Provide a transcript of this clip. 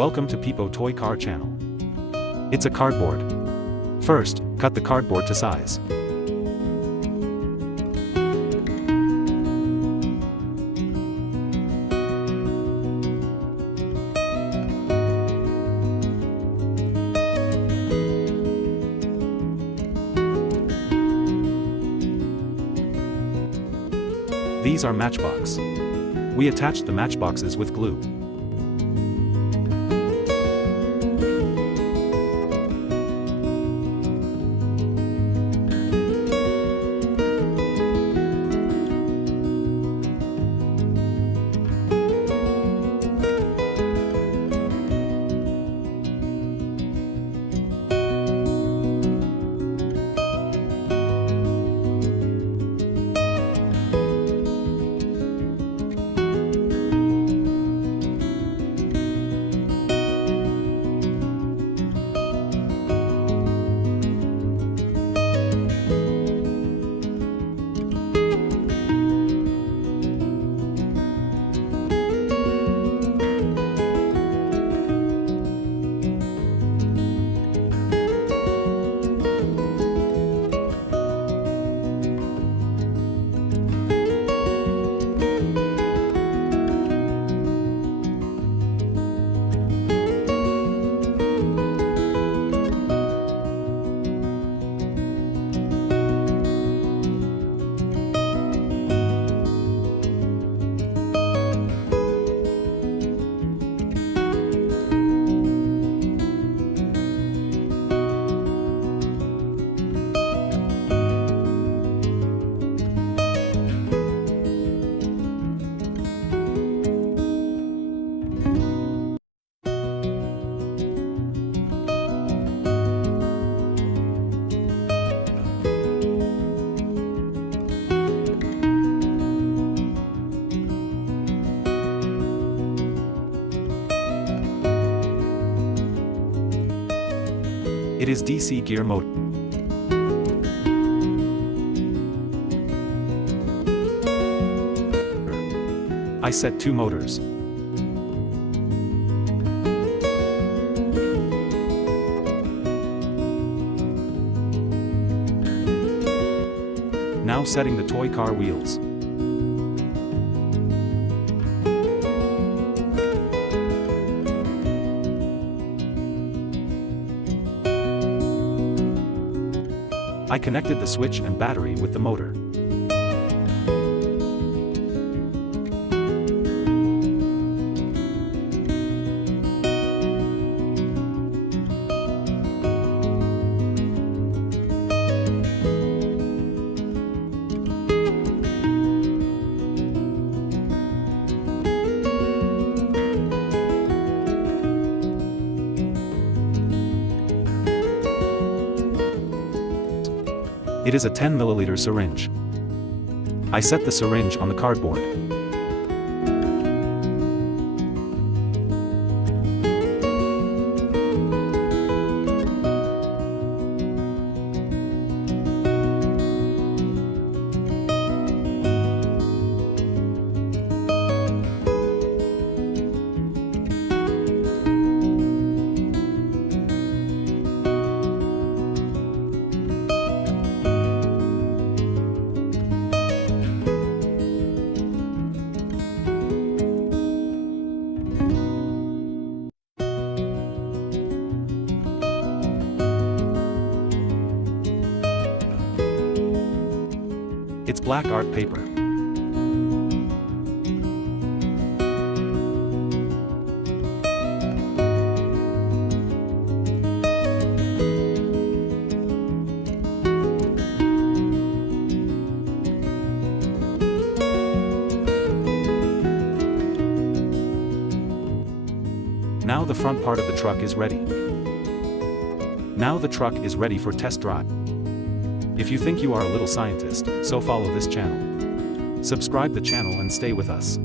Welcome to PIPO Toy Car Channel. It's a cardboard. First, cut the cardboard to size. These are Matchbox. We attached the matchboxes with glue. It is DC gear motor. I set 2 motors. Now setting the toy car wheels. I connected the switch and battery with the motor. It is a 10 milliliter syringe. I set the syringe on the cardboard. It's black art paper. Now the front part of the truck is ready. Now the truck is ready for test drive. If you think you are a little scientist, so follow this channel. Subscribe the channel and stay with us.